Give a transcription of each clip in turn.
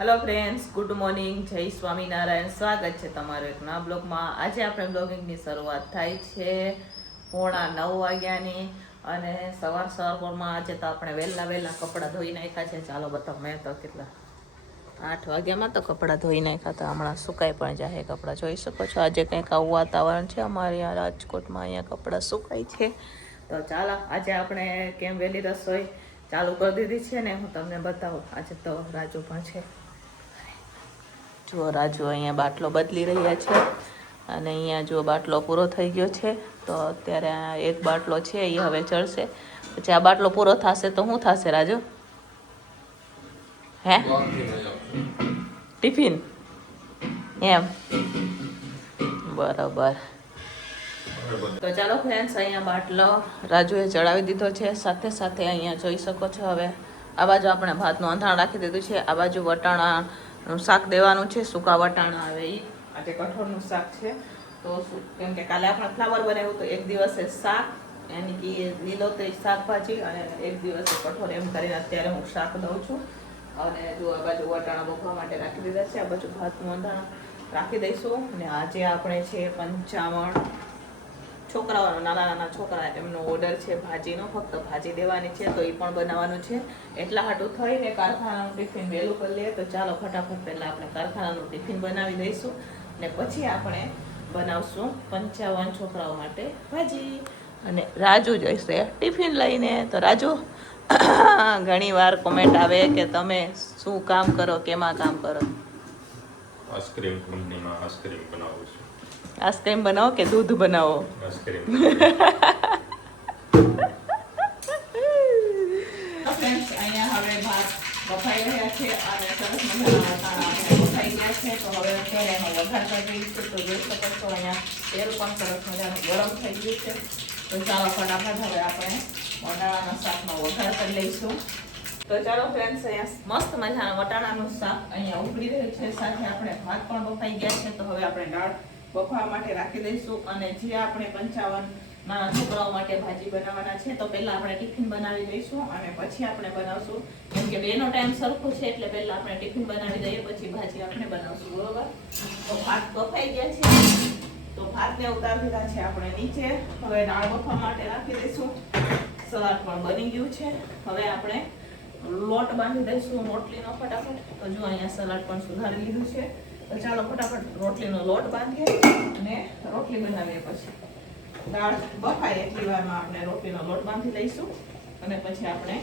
Hello friends, good morning, જય સ્વામિનારાયણ. સ્વાગત છે તમારું એક નવા બ્લોગમાં. આજે આપણે બ્લોગિંગની શરૂઆત થાય છે 8:45 વાગ્યાની અને સવારમાં આજે તો આપણે વહેલા કપડાં ધોઈ નાખ્યા છે. ચાલો બતાવો, મેં તો કેટલા 8 વાગ્યામાં તો કપડાં ધોઈ નાખ્યા હતા. હમણાં સુકાઈ પણ જાય કપડાં, જોઈ શકો છો. આજે કંઈક આવું વાતાવરણ છે અમારે અહીંયા રાજકોટમાં. અહીંયા કપડાં સુકાય છે. તો ચાલો આજે આપણે કેમ વહેલી રસોઈ ચાલુ કરી દીધી છે ને હું તમને બતાવું. આજે તો રાજુ પણ છે. જુઓ, રાજુ અહીંયા બાટલો બદલી રહ્યા છે અને અહીંયા જો બાટલો પૂરો થઈ ગયો છે. તો અત્યારે આ એક બાટલો છે એ હવે ચડશે. પછી આ બાટલો પૂરો થશે તો શું થશે રાજુ? હે, ટિફિન એમ? બરાબર. તો ચાલો ફ્રેન્ડ્સ, અહીંયા બાટલો રાજુએ ચડાવી દીધો છે. સાથે સાથે અહીંયા જોઈ શકો છો. હવે આ બાજુ આપણે ભાતનું અંધાણ રાખી દીધું છે. આ બાજુ વટાણાનું શાક દેવાનું છે. સૂકા વટાણા આવે એ. આજે કઠોળનું શાક છે. તો કેમ કે કાલે આપણે ફ્લાવર બનાવ્યું તો એક દિવસે શાક, એની કે લીલોતરી શાકભાજી, અને એક દિવસે કઠોળ, એમ કરીને અત્યારે હું શાક દઉં છું. અને જો આ બાજુ વટાણા બફવા માટે રાખી દીધા છે. આ બાજુ ભાતનું અંધાણ રાખી દઈશું. અને આજે આપણે છે 55 છોકરાઓનો, નાના છોકરા, એમનો ઓર્ડર છે ભાજીનો. ફક્ત ભાજી દેવાની છે તો એ પણ બનાવવાનું છે. એટલા હાટું થઈને કારખાનાનું ટિફિન વહેલું કરી લઈએ. તો ચાલો ફટાફટ પહેલાં આપણે કારખાનાનું ટિફિન બનાવી દઈશું અને પછી આપણે બનાવશું 55 છોકરાઓ માટે ભાજી. અને રાજુ જઈશે ટિફિન લઈને. તો રાજુ, ઘણી વાર કોમેન્ટ આવે કે તમે શું કામ કરો, કેમાં કામ કરો? આઈસ્ક્રીમ કંપનીમાં આઈસ્ક્રીમ બનાવું છું. આઈસ્ક્રીમ બનાવો કે દૂધ બનાવો? આઈસ્ક્રીમ. અહીંયા હવે ભાત બફાઈ રહ્યા છે અને સરસ મજાના વટાણા આપણે બફાઈ ગયા છે. તો હવે અત્યારે એનો વઘાર કરી દઈશું. તો જોઈ શકો છો અહીંયા તેલ પણ સરસ મજાનું ગરમ થઈ ગયું છે. તો ચાલો ફટાફટ હવે આપણે વટાણાના શાકનો વઘાર કરી લઈશું. તો ચાલો ફ્રેન્ડ્સ, અહીંયા મસ્ત મજાના વટાણાનું શાક અહીંયા ઉકળી રહ્યું છે. સાથે આપણે ભાત પણ બફાઈ ગયા છે. તો હવે આપણે દાળ બફાવા માટે રાખી દઈશું. અને જે આપણે 55 નાના છોકરાઓ માટે ભાજી બનાવવાના છે તો પહેલા આપણે ટિફિન બનાવી દઈશું અને પછી આપણે બનાવશું. કેમ કે બેનો ટાઈમ સરખો છે એટલે પહેલા આપણે ટિફિન બનાવી દઈએ, પછી ભાજી આપણે બનાવશું. બરોબર? તો ભાત બફાઈ ગયા છે તો ભાતને ઉતારી દીધા છે આપણે નીચે. હવે દાળ બફવા માટે રાખી દઈશું. સલાડ પણ બની ગયું છે. હવે આપણે લોટ બાંધી દઈશું રોટલીનો ફટાફટ. તો જો અહીંયા સલાડ પણ સુધારી લીધું છે. તો ચાલો ફટાફટ રોટલીનો લોટ બાંધીએ અને રોટલી બનાવીએ. પછી દાળ બફાય એટલી વારમાં આપણે રોટલીનો લોટ બાંધી લઈશું અને પછી આપણે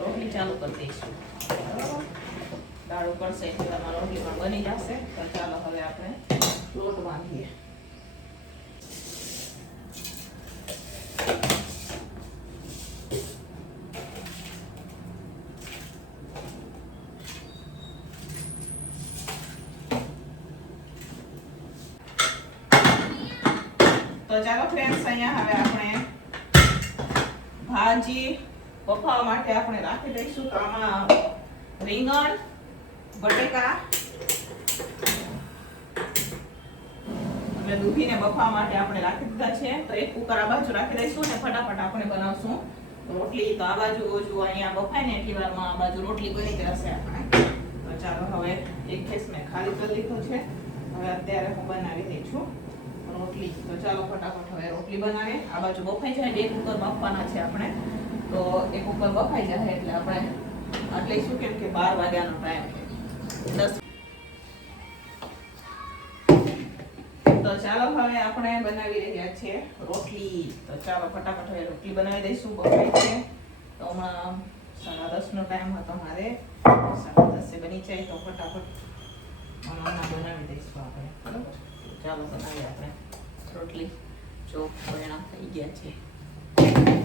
રોટલી ચાલુ કરી દઈશું. બરાબર? દાળ ઉકળશે એટલી વારમાં રોટલી પણ બની જશે. તો ચાલો હવે આપણે લોટ બાંધીએ. તો ચાલો ફ્રેન્ડ્સ, અહીંયા હવે આપણે ભાજી બફાવા માટે આપણે રાખી દઈશું. તો આમાં રીંગણ, બટેકા એટલે દૂધીને બફાવા માટે આપણે રાખી દીધા છે. તો એક કુકર આ બાજુ રાખી દઈશું અને ફટાફટ આપણે બનાવશું રોટલી. તો આ બાજુ અહીંયા બફાય ને એટલી વારમાં આ બાજુ રોટલી બની જશે આપણે. તો ચાલો હવે એક ગેસ મેં ખાલી કરી લીધો છે. હવે અત્યારે હું બનાવી દઈ છું રોટલી. તો ચાલો ફટાફટ હવે રોટલી બનાવીએ. આ બાજુ બફાઈ જાય. 2 કુકર બાફવાના છે આપણે. તો એક કુકર બફાઈ જાય એટલે આપણે આટલે શું, કેમ કે 12 વાગ્યાનો ટાઈમ છે. 10. તો ચાલો હવે આપણે બનાવી રહ્યા છીએ રોટલી. તો ચાલો ફટાફટ હવે રોટલી બનાવી દઈશું. બફાઈ છે તો હમણાં 10:30નો ટાઈમ હતો મારે. 10:30 બની જાય તો ફટાફટ બનાવી દઈશું આપણે. બરાબર? ચાલો બનાવીએ આપણે રોટલી. જો પરિણામ થઈ ગયા છે.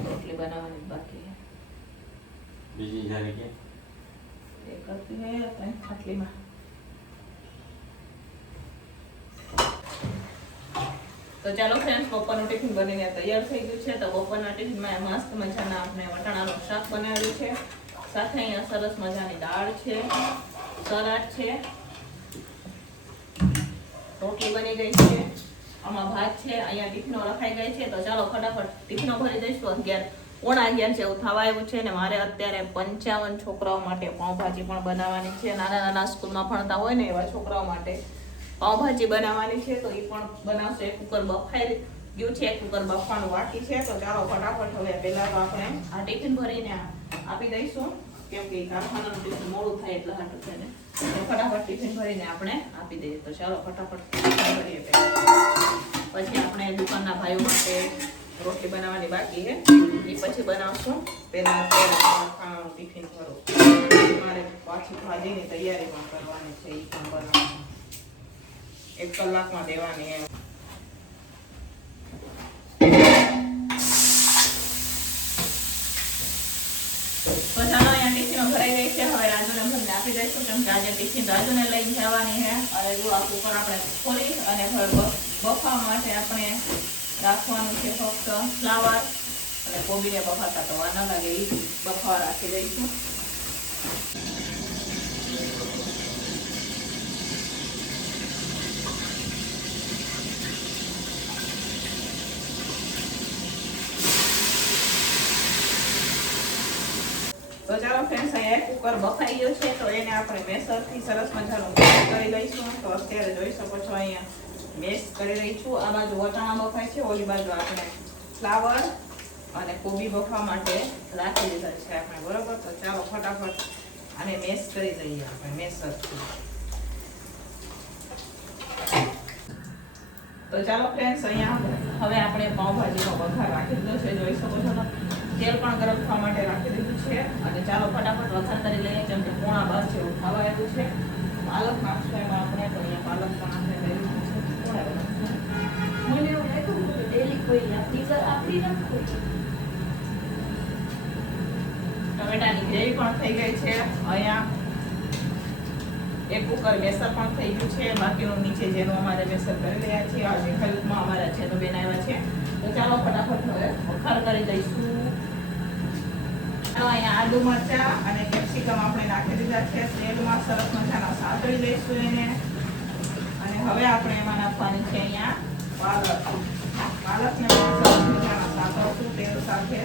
રોટલી બનાવવાની બાકી બીજી જારી કે એક કરતી હે ત્યાં ખાટલીમાં. તો ચાલો ફ્રેન્ડ્સ, બપોરનું ટિફિન બનીને તૈયાર થઈ ગયું છે. તો બપોરના ટિફિનમાં મસ્ત મજાના આપણે વટાણાનું શાક બનાવ્યું છે. સાથે અહીંયા સરસ મજાની દાળ છે, સલાડ છે, રોટલી બની ગઈ છે, આમાં ભાત છે, અહીંયા ટિફિનો રખાઈ ગઈ છે. તો ચાલો ફટાફટ ટિફિનો ભરી દઈશું. 11 11 જેવું થવા આવ્યું છે. ને મારે અત્યારે 55 છોકરાઓ માટે પાઉંભાજી પણ બનાવવાની છે. નાના નાના સ્કૂલમાં ભણતા હોય ને એવા છોકરાઓ માટે પાઉંભાજી બનાવવાની છે. તો એ પણ બનાવશે. કુકર બફાઈ ગયું છે, કુકર બફવાનું બાકી છે. તો ચાલો ફટાફટ હવે પહેલા તો આપણે આ ટિફિન ભરીને આપી દઈશું, કેમ કે કારખાનાનું ટિફિન મોડું થાય એટલે હાટું છે ને. તો ફટાફટ ટિફિન ભરીને આપણે આપી દઈએ. તો ચાલો ફટાફટ ટિફિન ભરીએ પહેલા. પછી આપણે દુકાનના ભાઈઓ માટે રોટલી બનાવવાની બાકી છે, એ પછી બનાવશું. પહેલા ખાવાનું ટિફિન ભરો. મારે પાછી ભાજીની તૈયારી પણ કરવાની છે, એ પણ બનાવવાનું. 1 કલાકમાં દેવાની એમ. તો ચાલો અહીંયા ટિફિનો ભરાઈ ગઈ છે. હવે રાજુને ભરીને આપી દઈશું, કેમ કે આજે ટિફિન રાજુને લઈને જવાની છે. અને જો આ કુકર આપણે ખોલી અને બફાવા માટે આપણે રાખવાનું છે ફક્ત ફ્લાવર અને કોબીને બફાતા તો વાર ન લાગે એ બફાવા રાખી દઈશું. તો ચાલો ફ્રેન્ડ્સ, અહીંયા એક કુકર બફાઈ ગયો છે. તો એને આપણે મેસરથી સરસ મજાનું મેશ કરી લઈશું. તો અત્યારે જોઈ શકો છો અહીંયા મેશ કરી રહી છું. આ બાજુ વટાણા બફાય છે, ઓલી બાજુ આપણે ફ્લાવર અને કોબી બફવા માટે રાખી દીધા છે આપણે, બરોબર. તો ચાલો ફટાફટ આને મેશ કરી દઈએ આપણે મેસરથી. તો ચાલો ફ્રેન્ડ્સ, અહીંયા હવે આપણે પાઉંભાજીનો વઘાર રાખી દીધો છે, જોઈ શકો છો. તેલ પણ ગરમ થવા માટે રાખી દીધું છે. અને ચાલો ફટાફટ વઘાર કરી લઈએ, કેમ કે 11:30 જેવું થવા આવ્યું છે. પાલક નાખશું એમાં આપણે. તો અહીંયા પાલક પણ આપણે લઈ લીધું છે. મને એવું લાગ્યું કે ડેલી કોઈ આપણી નથી. ટમેટાની ગ્રેવી પણ થઈ ગઈ છે. અહીંયા એક કુકર મેસર પણ થઈ ગયું છે. બાકીનું નીચે જેનું અમારે મેસર કરી રહ્યા છીએ. આ વિકલ્પમાં અમારા જેનું બેન આવ્યા છે. તો ચાલો ફટાફટ હવે વઘાર કરી દઈશું. અહીંયા આદુ મરચા અને કેપ્સિકમ આપણે નાખી દીધા છે. તેલમાં સરસ મજાના સાતળી લઈશું એને. અને હવે આપણે એમાં નાખવાની છે અહીંયા પાલક. પાલકને સરસ મજાના સાતળશું તેલ સાથે.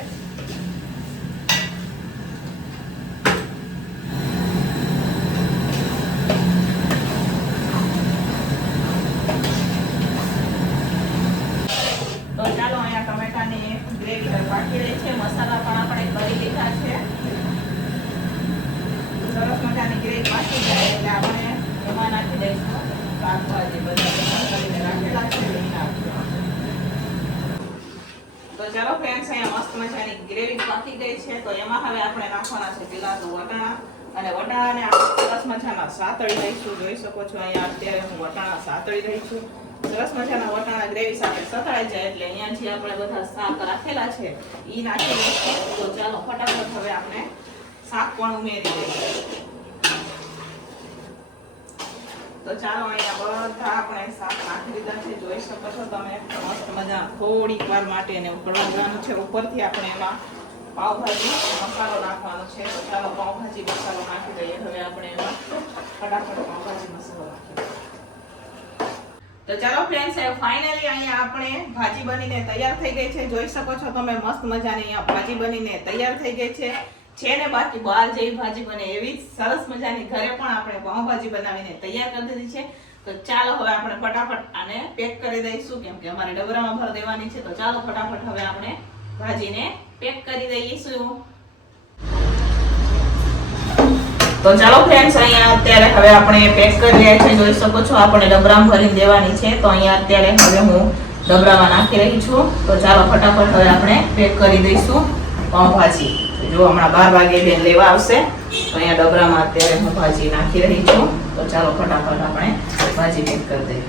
તો ચાલો અહીંયા ટમેટાની ગ્રેવી પાકી રહી છે. મસાલા પણ આપણે કરી લીધા છે. સરસ મજાની ગ્રેવી પાકી જાય એટલે આપણે એમાં નાખી દઈશું શાકભાજી બધા કરીને રાખેલા છે. તો ચાલો ફ્રેન્ડ્સ, અહીંયા મસ્ત મજાની ગ્રેવી પાકી ગઈ છે. તો એમાં હવે આપણે નાખવાના છે પેલા તો વટાણા. અને વટાણાને આપણે સરસ મજાના સાતળી લઈશું. જોઈ શકો છો અહીંયા અત્યારે હું વટાણા સાતળી રહી છું. સરસ મજાના વટાણા ગ્રેવી સાથે સતળાઈ જાય એટલે અહીંયા જે આપણે બધા શાક રાખેલા છે એ નાખી દઈશું. તો ચાલો ફટાફટ હવે આપણે શાક પણ ઉમેરી દઈએ. તો ચાલો અહીંયા બધા આપણે શાક નાખી દીધા છે. જોઈ શકો છો તમે મસ્ત મજા. થોડીક વાર માટે એને ઉકળવા દેવાનું છે. ઉપરથી આપણે એમાં પાવભાજી મસાલો નાખવાનો છે. તો ચાલો પાવભાજી મસાલો નાખી દઈએ. હવે આપણે એમાં ફટાફટ પાવભાજી મસાલો નાખી દઈએ. તો ચાલો ફ્રેન્ડ્સ, ફાઇનલી અહીંયા આપણે ભાજી બનીને તૈયાર થઈ ગઈ છે. જોઈ શકો છો તમે મસ્ત મજાની અહીંયા ભાજી બનીને તૈયાર થઈ ગઈ છે ને બાકી બહાર જેવી ભાજી બને એવી સરસ મજાની ઘરે પણ આપણે પાઉંભાજી બનાવીને તૈયાર કરી દીધી છે. તો ચાલો હવે આપણે ફટાફટ આને પેક કરી દઈશું, કેમ કે અમારે ડબરામાં ભરી દેવાની છે. તો ચાલો ફટાફટ હવે આપણે ભાજીને પેક કરી દઈશું. તો ચાલો ફ્રેન્ડ્સ, અહીંયા અત્યારે હવે આપણે પેક કરી રહ્યા છીએ. જોઈ શકો છો આપણે ડબરામાં ભરીને દેવાની છે. તો અહીંયા અત્યારે હવે હું ડબરામાં નાખી રહી છું. તો ચાલો ફટાફટ હવે આપણે પેક કરી દઈશું પાઉંભાજી. જો હમણાં 12 વાગે બેન લેવા આવશે. તો અહીંયા ડબરામાં અત્યારે હું ભાજી નાખી રહી છું. તો ચાલો ફટાફટ આપણે ભાજી પેક કરી દઈએ.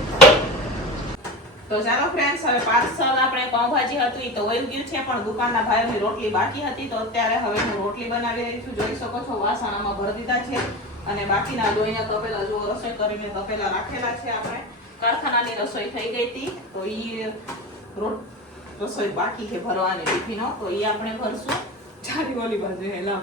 તો ચાલો ફ્રેન્ડ્સ, હવે પાર્સલ આપણે પાઉંભાજી હતું એ તો વહી ગયું છે, પણ દુકાનના ભાઈઓની રોટલી બાકી હતી. તો અત્યારે હવે હું રોટલી બનાવી રહી છું. જોઈ શકો છો વાસણામાં ભરી દીધા છે. અને બાકીના લોહીના તપેલા જો રસોઈ કરીને તપેલા રાખેલા છે. આપણે કારખાનાની રસોઈ થઈ ગઈ હતી, તો એ રસોઈ બાકી છે ભરવાની ટિફિનો. તો એ આપણે ભરશું. ચારી ઓલી બાજુ હેલા.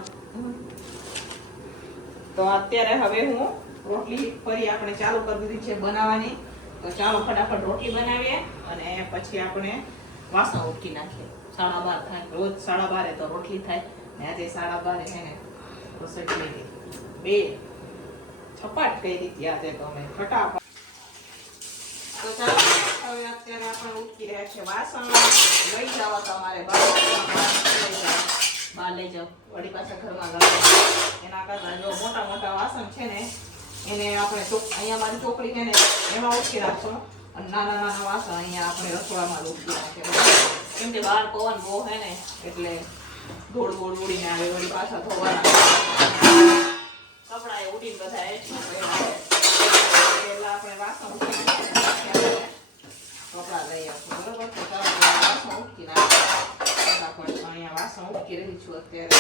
તો અત્યારે હવે હું રોટલી ફરી આપણે ચાલુ કરી દીધી છે બનાવવાની. તો ચાલો ફટાફટ રોટલી બનાવીએ અને પછી આપણે વાસણ ઉટકી નાખીએ. 12:30 થાય. રોજ 12:30 તો રોટલી થાય ને આજે 12:30 છે ને રસોઈ કરી દીધી. બે છપાટ કરી દીધી આજે તો અમે ફટાફટ. તો ચાલો હવે અત્યારે આપણે ઉઠી રહ્યા છે. વાસણ લઈ જાઓ તમારે બહાર લઈ જાઓ વળી પાછા ઘરમાં ગરમ. એના કરતા જો મોટા મોટા વાસણ છે ને એને આપણે અહીંયા મારી ચોકડી છે ને એમાં ઉઠી રાખશો અને નાના નાના વાસણ અહીંયા આપણે રસોડામાં ઉઠી રાખીએ. કેમ કે બહાર પવન બહુ છે ને એટલે ધૂળ ઉડીને આવે. વળી પાછા ધોવાના કપડા એ ઉડીને બધા એ જ એટલે આપણે વાસણ ઉઠી કપડા લઈ આવશું. બરોબર તો ચાલો વાસણ ઉઠી નાખીએ ફટાફટ. અહીંયા વાસણ ઉઠી રહી છું અત્યારે.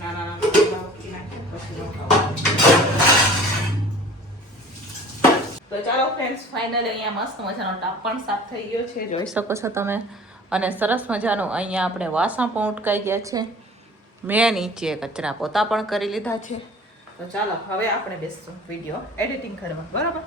નાના નાના કપડા ઉઠી નાખીએ પછી તો ચાલો ફ્રેન્ડ્સ ફાઇનલી અહીંયા મસ્ત મજાનો ટાપ પણ સાફ થઈ ગયો છે, જોઈ શકો છો તમે. અને સરસ મજાનું અહીંયા આપણે વાસણ પણ ઉટકાઈ ગયા છે. મેં નીચે કચરા પોતા પણ કરી લીધા છે. તો ચાલો હવે આપણે બેસશું વિડીયો એડિટિંગ કરવા. બરાબર.